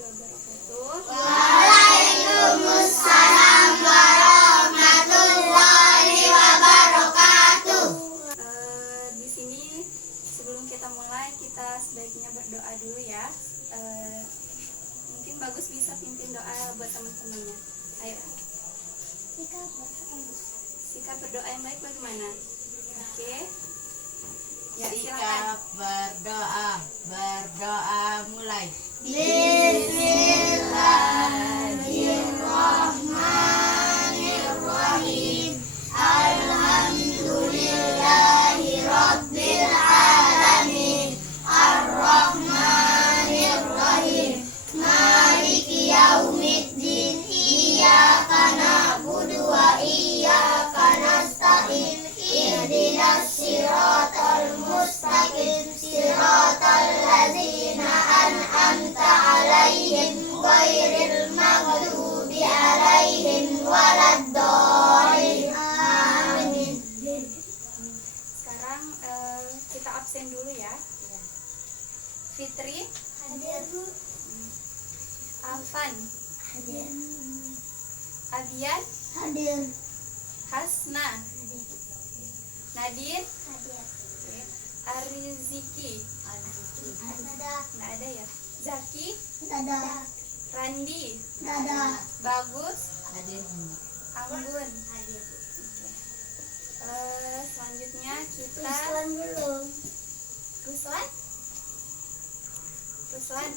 wabarakatuh. Waalaikumsalam warahmatullahi wabarakatuh. Di sini sebelum kita mulai kita sebaiknya berdoa dulu ya. Mungkin bagus bisa pimpin doa buat teman-temannya. Ayo. Sikap berdoa yang baik bagaimana? Oke. Ya, silakan. Sikap berdoa mulai. Bismillahirrahmanirrahim. Alhamdulillahirabbil alamin. Arrahmanirrahim. Maliki yaumiddin. Iyyaka na'budu wa iyyaka nasta'in. Ihdinas siratal mustaqim. Siratal ladzina an'amta 'alaihim ghairil maghdubi 'alaihim waladdallin. Amin. Sekarang kita absen dulu ya. Fitri, Hadir. Afan, Hadir. Abian, Hadir. Hasna, Nadir, Hadir. Ariziki, nggak ada ya. Zaki, Dadah. Randi, Dadah. Bagus, Hadir. Anggun. Hadir. Selanjutnya kita Ruslan belum. Ruslan. Ruslan.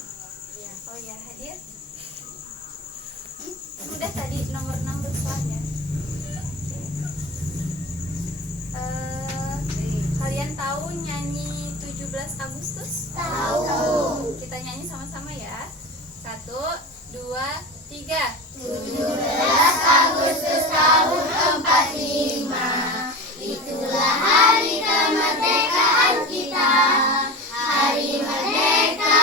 Iya. Oh ya, hadir. Udah tadi nomor 6 Ruslan ya. Kalian tahu nyanyi 17 Agustus? Tahu. Kita nyanyi sama-sama ya. 1, 2, 3. 17 Agustus tahun 45. Itulah hari kemerdekaan kita. Hari merdeka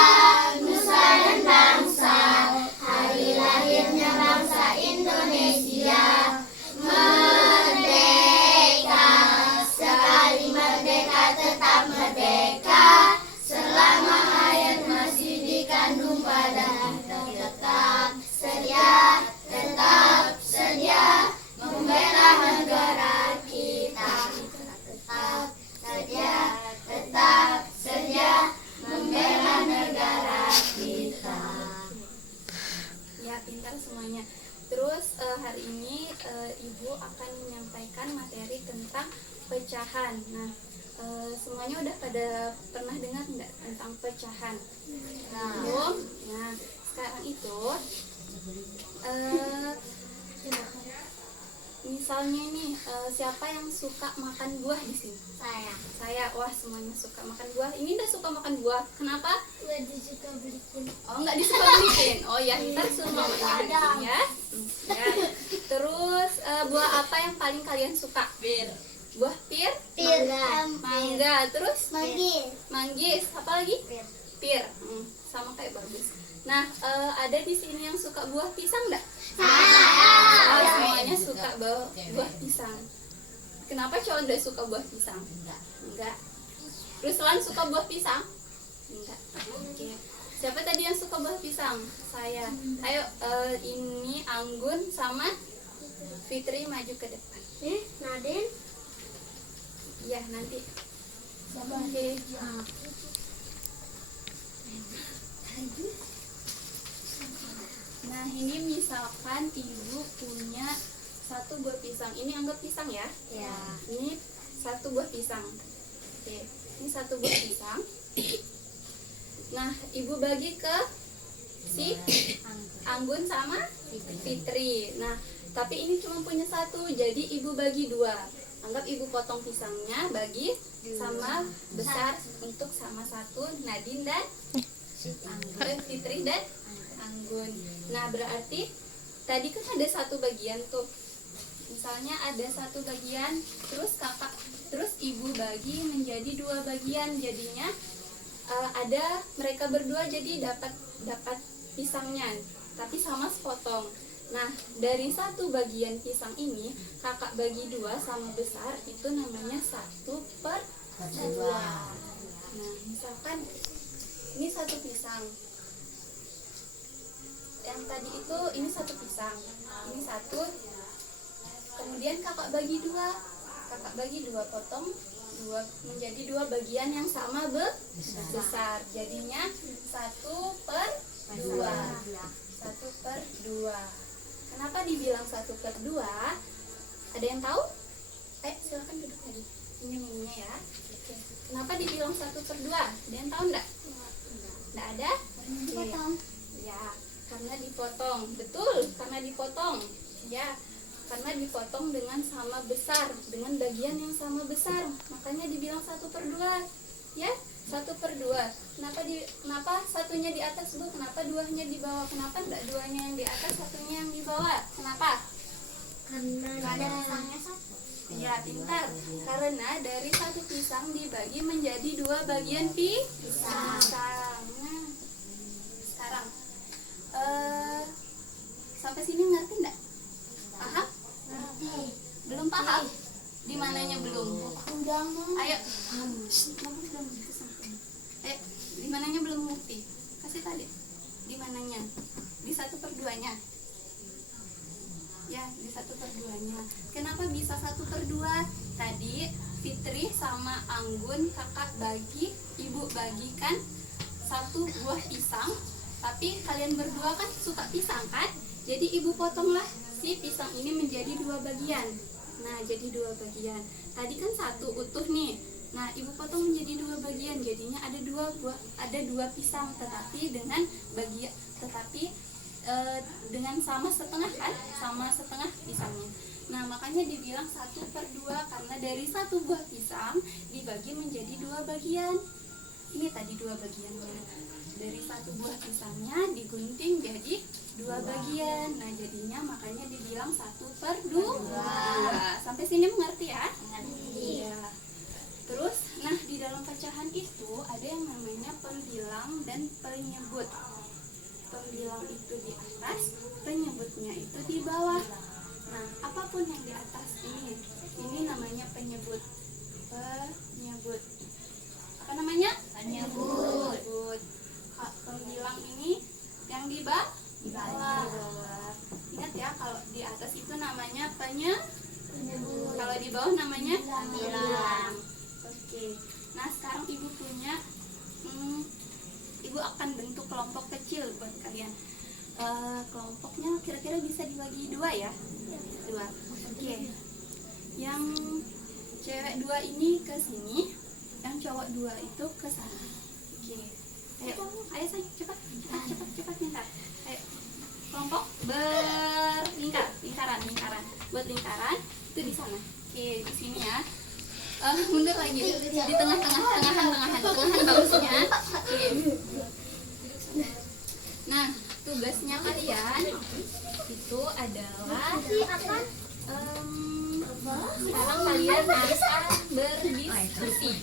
nusa dan bangsa. Hari lahirnya bangsa Indonesia. Merdeka, sekali merdeka tetap merdeka. Selama hayat masih dikandung badan, tetap sedia, tetap sedia membela negara kita. Tetap sedia membela negara kita. Ya, pintar semuanya. Terus hari ini Ibu akan menyampaikan materi tentang pecahan. Nah, semuanya udah pada pernah dengar nggak tentang pecahan? Belum? Nah, sekarang itu misalnya nih, siapa yang suka makan buah di sini? Saya. Wah, semuanya suka makan buah. Ini udah suka makan buah. Kenapa? Gak disuka beliin. Oh, nggak disuka bikin. Oh ya, ntar suruh mama bikin ya. Ya. Terus buah apa yang paling kalian suka? Bir. Buah pir, mangga. Terus manggis. Apa lagi? Pir. Sama kayak bagus. Nah, ada di sini yang suka buah pisang nggak? Oh, semuanya suka buah pisang. Kenapa cowok nggak suka buah pisang? Enggak. Ruslan suka buah pisang? Enggak. Oke. Siapa tadi yang suka buah pisang? Saya. Ayo, ini Anggun sama Fitri maju ke depan. Nadine. Iya, nanti. Oke. Nah, ini misalkan Ibu punya satu buah pisang. Ini anggap pisang ya. Ya. Ini satu buah pisang. Oke, ini satu buah pisang. Nah, Ibu bagi ke si Anggun sama Fitri. Nah, tapi ini cuma punya satu, jadi Ibu bagi dua. Anggap Ibu potong pisangnya, bagi sama besar untuk sama satu Nadine dan Fitri dan Anggun. Nah, berarti tadi kan ada satu bagian tuh. Misalnya ada satu bagian, terus Ibu bagi menjadi dua bagian. Jadinya ada mereka berdua jadi dapat pisangnya, tapi sama sepotong. Nah, dari satu bagian pisang ini kakak bagi dua sama besar, itu namanya 1/2. Nah, misalkan ini satu pisang. yang tadi itu ini satu pisang, ini satu, kemudian kakak bagi dua, potong dua menjadi dua bagian yang sama besar, jadinya 1/2. 1/2. Kenapa dibilang 1/2? Ada yang tahu? Silakan duduk lagi. Minumnya ya. Oke. Kenapa dibilang 1/2? Ada yang tahu enggak? Enggak ada? Dipotong. Ya, karena dipotong. Betul, karena dipotong. Ya, karena dipotong dengan sama besar, dengan bagian yang sama besar. Makanya dibilang 1/2. Ya, 1/2. Kenapa satunya di atas, Bu? Kenapa duanya di bawah? Kenapa enggak duanya yang di atas, satunya yang di bawah? Kenapa? Karena ada pisangnya satu. Ya, pintar. Karena dari satu pisang dibagi menjadi dua bagian pisang. Nah, sekarang sampai sini ngerti enggak? Paham? Ngerti. Belum paham? Di mananya belum? Udah mau. Ayo. Di mananya belum ngerti? Kasih tadi. Di mananya? Di 1/2-nya. Ya, di 1/2-nya. Kenapa bisa 1/2? Tadi Fitri sama Anggun kakak bagi, ibu bagikan satu buah pisang. Tapi kalian berdua kan suka pisang kan? Jadi ibu potonglah si pisang ini menjadi dua bagian. Nah, jadi dua bagian. Tadi kan satu utuh nih. Nah, ibu potong menjadi dua bagian. Jadinya ada dua pisang, tetapi dengan sama setengah kan, sama setengah pisangnya. Nah, makanya dibilang 1/2 karena dari satu buah pisang dibagi menjadi dua bagian. Ini tadi dua bagiannya. Dari satu buah pisangnya digunting jadi dua bagian. Nah, jadinya makanya dibilang 1/2. Sampai sini mengerti ya? Mengerti. Iya. Terus, nah di dalam pecahan itu ada yang namanya pembilang dan penyebut. Pembilang itu di atas, penyebutnya itu di bawah. Nah, apapun yang di atas ini namanya penyebut. Penyebut. Apa namanya? Penyebut. Pembilang ini yang di bawah. Ingat ya, kalau di atas itu namanya penyebut. Kalau di bawah namanya pembilang. Oke. Nah, sekarang ibu punya ibu akan bentuk kelompok kecil buat kalian. Kelompoknya kira-kira bisa dibagi dua ya? Dua. Oke. Yang cewek dua ini ke sini, yang cowok dua itu ke sana. Oke. Ayo sayang, cepat minta. Ayo. Kelompok lingkaran. Buat lingkaran itu di sana. Oke, di sini ya. Mundur lagi di tengah-tengahan bagusnya. Oke. Nah, tugasnya kalian itu adalah sekarang kalian akan berdiskusi.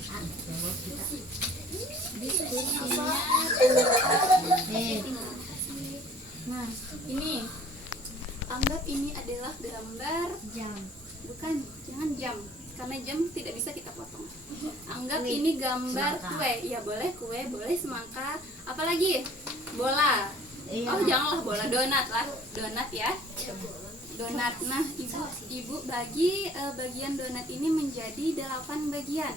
Diskusinya nah, ini anggap ini adalah gambar Jam. bukan, jangan jam, karena jam tidak bisa kita potong. Anggap ini gambar kue, ya boleh kue, boleh semangka, apalagi bola. Oh janganlah bola, donat lah, donat ya, donat. Nah, ibu bagi bagian donat ini menjadi 8 bagian.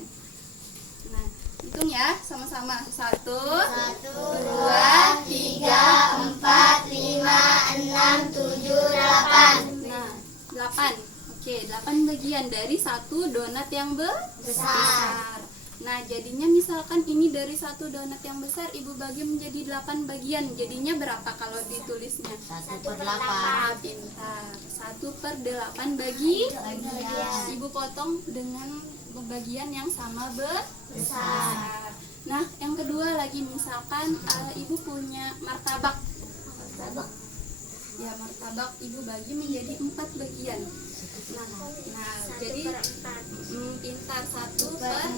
Nah, hitung ya sama-sama. 1, 2, 3, 4, 5, 6, 7, 8. Nah, 8. Oke, 8 bagian dari satu donat yang besar. Nah, jadinya misalkan ini dari satu donat yang besar ibu bagi menjadi 8 bagian. Jadinya berapa kalau ditulisnya? 1/8. Pintar. 1/8 bagi ibu potong dengan bagian yang sama besar. Nah, yang kedua lagi misalkan ibu punya martabak. Ya, martabak ibu bagi menjadi 4 bagian. Nah, jadi pintar 1/4.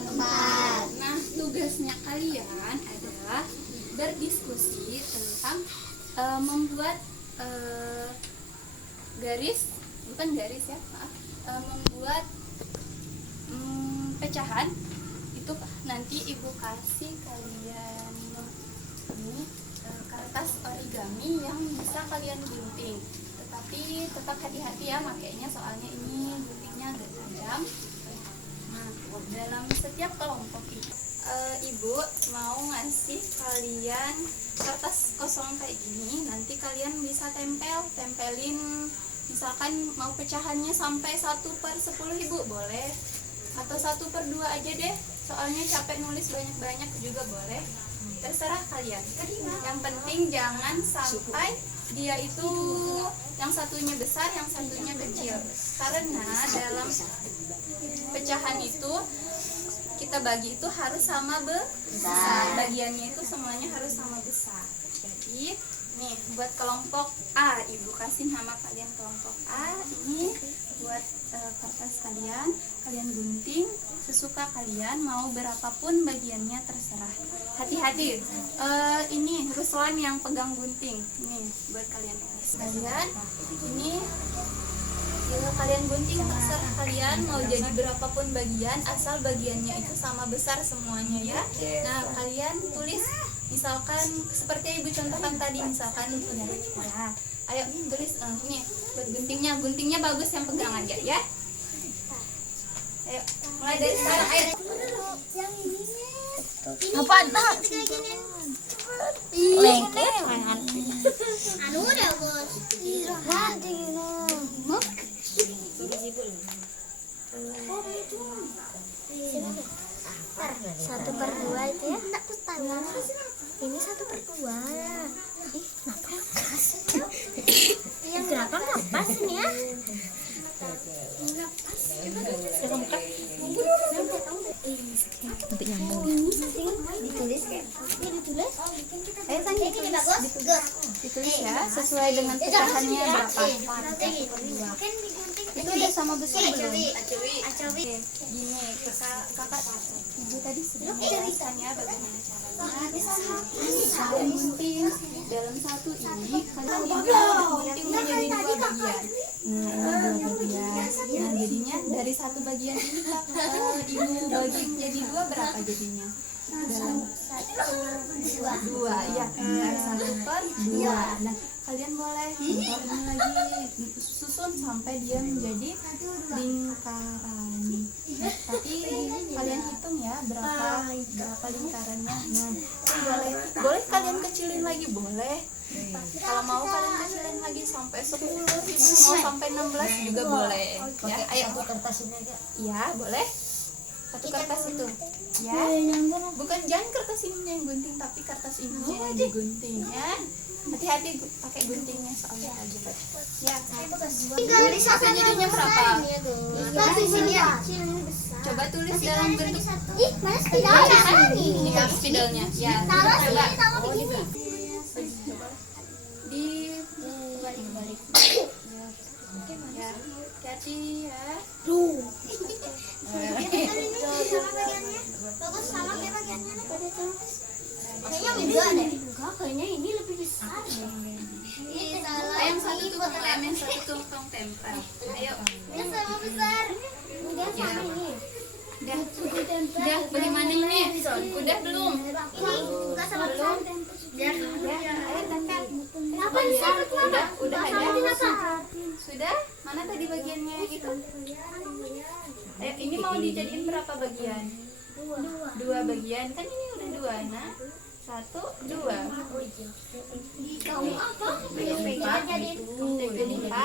Nah, tugasnya kalian adalah berdiskusi tentang membuat membuat pecahan. Itu nanti ibu kasih kalian ini kartu kertas origami yang bisa kalian gunting. Tetapi tetap hati-hati ya makainya, soalnya ini guntingnya agak tajam. Nah, dalam setiap kelompok itu ibu mau ngasih kalian kertas kosong kayak gini. Nanti kalian bisa tempelin, misalkan mau pecahannya sampai 1/10 ibu boleh, atau 1/2 aja deh, soalnya capek nulis banyak-banyak juga boleh, terserah kalian. Yang penting jangan sampai dia itu yang satunya besar yang satunya kecil, karena dalam pecahan itu kita bagi itu harus sama besar, bagiannya itu semuanya harus sama besar. Jadi nih buat kelompok A, ibu kasih nama kalian kelompok A. Ini buat kertas kalian gunting sesuka kalian, mau berapapun bagiannya terserah. Hati-hati, ini Ruslan yang pegang gunting. Nih buat kalian ini kalian gunting terserah kalian mau jadi berapapun bagian, asal bagiannya itu sama besar semuanya ya. Nah kalian tulis misalkan seperti yang ibu contohkan tadi, misalkan ya, ayo tulis ini buat guntingnya bagus yang pegang aja ya. Ayo mulai dari sekarang, ayo. Apa tak? Lengke mangan. Anu udah bos. Satu per dua itu ya? Aku tahu. Ini 1/2. Ih, kenapa nggak pas ini ya? Nggak pas. Nanti nyambung. Ditulis kayak. Ini ditulis. Ayo tanya ditulis ya sesuai dengan pecahannya berapa. Itu udah sama besar belum? Gini kakak ibu tadi sudah menjelaskan ya bagaimana caranya. Kalian gunting dalam satu ini kalian gunting menjadi 2 bagian. Nah ini 2 bagian. Nah jadinya dari satu bagian ini ibu bagi menjadi 2 berapa jadinya? Dalam 2 ya, 1/2. Nah kalian boleh ini lagi susun sampai dia menjadi lingkaran. Tapi kalian hitung ya berapa lingkarannya. Nah boleh kalian kecilin lagi boleh. Kalau mau kalian kecilin lagi sampai 10, mau sampai 16 juga boleh. Ya, ayo kertas ini aja. Iya boleh. Satu kertas itu ya, bukan jangan kertas ininya yang gunting, tapi kertas ininya yang digunting ya. Hati-hati pakai guntingnya soalnya aja ya. Tulis satu jadinya berapa? Coba tulis dalam bentuk Mana spidolnya? ini ya, spidolnya ya. Coba di balik ya, hati-hati ya. Bagus sama kayak bagiannya. Kayaknya enggak deh. Kayaknya ini lebih besar. Yang satu tumpang tempel. Ayo. Ini sama besar. Enggak sama ini. Udah bagaimana ini? Udah belum? Ini enggak sama besar. Ayo tempel. Kenapa bisa berkeluar? Udah ada. Kenapa? Sudah? Mana tadi bagiannya itu? Ayo, ini mau dijadiin berapa bagian? 2 bagian. Kan ini udah 2. Nah, 1, 2. Kamu apa? Jadi 4.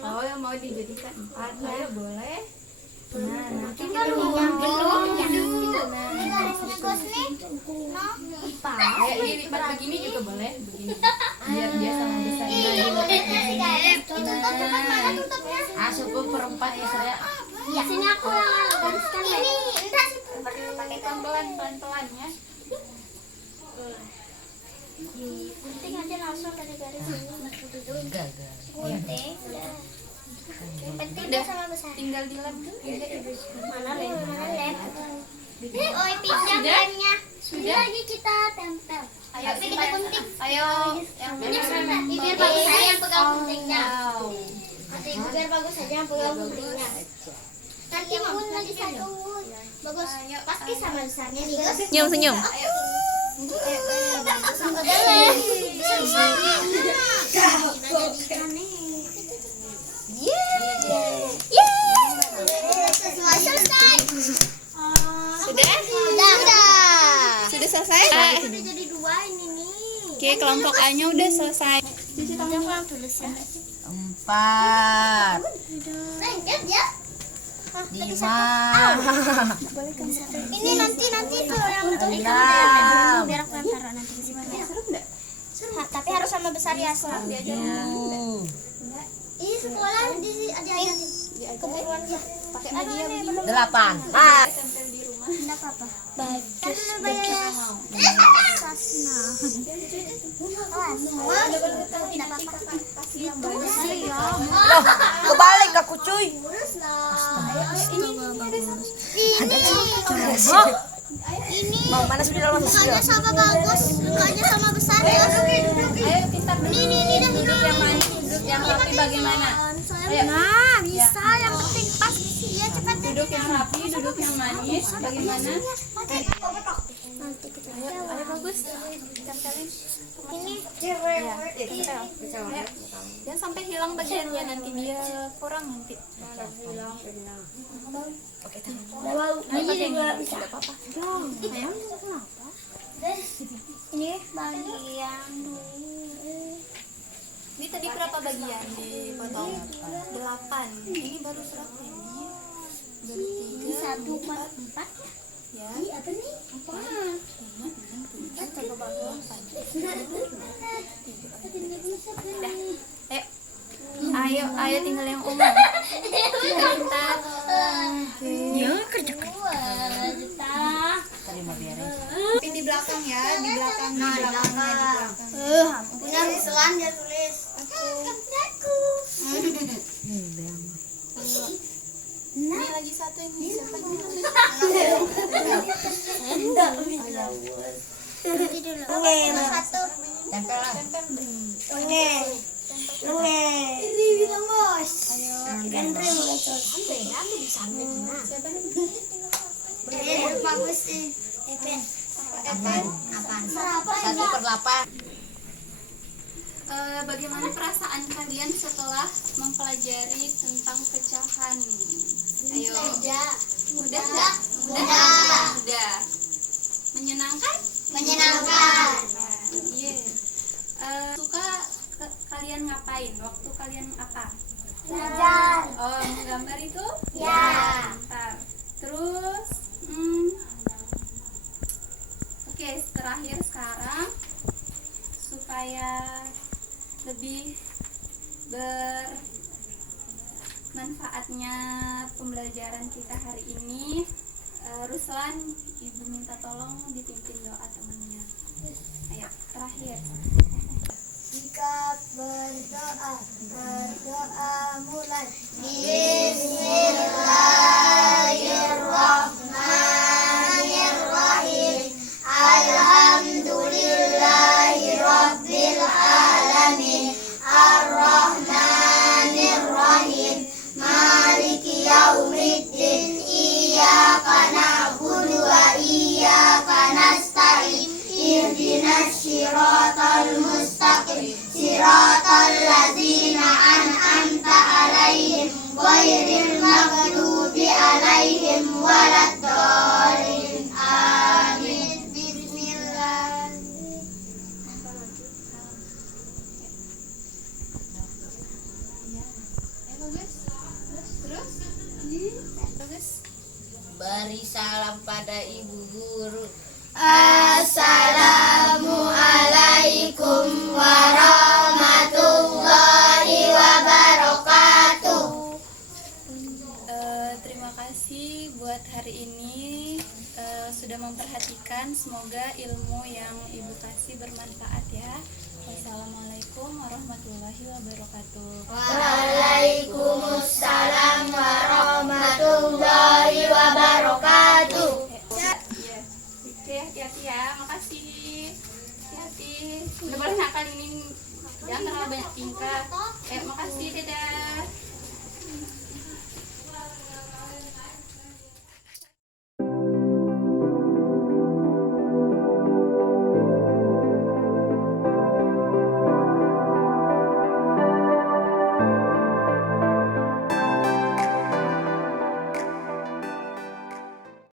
Oh, yang mau dijadikan 4. Ayo, boleh. Nah, nanti kita belum. Ayo, dilipat begini juga boleh. Begini. Biar dia sama besar. Asup perempat ya saya. Ya. Sini aku gariskan ini. Pakai pelan-pelan ya. Gunting aja langsung dari garis ini. Gunting. Yang penting Udah sama besar. tinggal dilap dulu. Mana lem? Oh, pinjam lemnya. Sudah lagi kita tempel. Ayo Tapi kita gunting. Ayo yang Ini biar bagus aja yang pegang guntingnya. Wow. Nanti biar bagus aja yang pegang guntingnya. Nanti mau lagi satu. Bagus. Pasti sama besarnya nih. Senyum. Ayo. Bagus sama Oke, kelompok A-nya udah selesai. Jangan pulang tulis ya. 4, Lanjut ya. 5, Ini nanti tuh yang untuk Enam. biar aku yang taruh nanti di sini. Tapi harus sama besar ya. 7, Ini sekolah di aja keburuan ya. Pakai media begini. 8. Tempel di rumah. Enggak apa-apa. Bagus. Sasna. Enggak apa-apa. Loh, kebalik aku cuy. Ini Mau mana sudah dalam enggaknya sama bagus, enggaknya sama besar ya. Ayo pintar dulu. Ini dah. Duduk yang manis, duduk yang rapi bagaimana? Ayo. Nah, bisa yang penting pas ya cepat. Duduk yang rapi, duduk yang manis. Bagaimana? Nanti kita Ayo bagus. Tempelin. ini Tempel. Ayo. Jangan sampai hilang bagiannya, nanti dia kurang nanti. Ayo juga bisa. Apa-apa. Ayo. ini bagian Ini tadi berapa bagian dipotong? 8. Ini baru berapa ini? Baru 3, 1, 4. ya. Apa nih? Apa? Ayo, ayo tinggal yang umum. Pintar. Ya, kerja. Tapi di belakang ya, di belakang, di belakang. Punya misalan dia tulis. Ini lagi satu ini siapa ini? Satu. Tempel lah. Ini bilang bos. Bagus sih. Apaan? Berapa 1/8. Bagaimana perasaan kalian setelah mempelajari tentang pecahan? Ayo. Mudah nggak? Mudah. Menyenangkan? Menyenangkan. Iya. Suka kalian ngapain? Waktu kalian apa? Belajar. Oh, menggambar itu? Ya. Bentar. Terus, oke, terakhir sekarang supaya lebih bermanfaatnya pembelajaran kita hari ini, Ruslan, Ibu minta tolong dipimpin doa temannya. Ayo, terakhir. Jika berdoa mulai. Bismillahirrahmanirrahim. Alhamdulillahirabbil alamin. Arrahmanirrahim. Maliki yaumiddin. Iyyaka na'budu wa iyyaka nasta'in. Ihdinas siratal mustaqim. Siratal ladzina an'amta 'alaihim ghairil maghdubi 'alaihim waladdallin. Amin. Bismillah. Terus? Bagus. Beri salam pada ibu guru. Assalamualaikum warahmatullahi wabarakatuh. Terima kasih buat hari ini, sudah memperhatikan. Semoga ilmu yang Ibu kasih bermanfaat ya. Wassalamualaikum warahmatullahi wabarakatuh. Waalaikumsalam warahmatullahi wabarakatuh. Iya. Oke, hati-hati ya. Makasih. Hati-hati. Udah boleh nakal ini. Jangan terlalu banyak tingkah. Makasih. Dadah.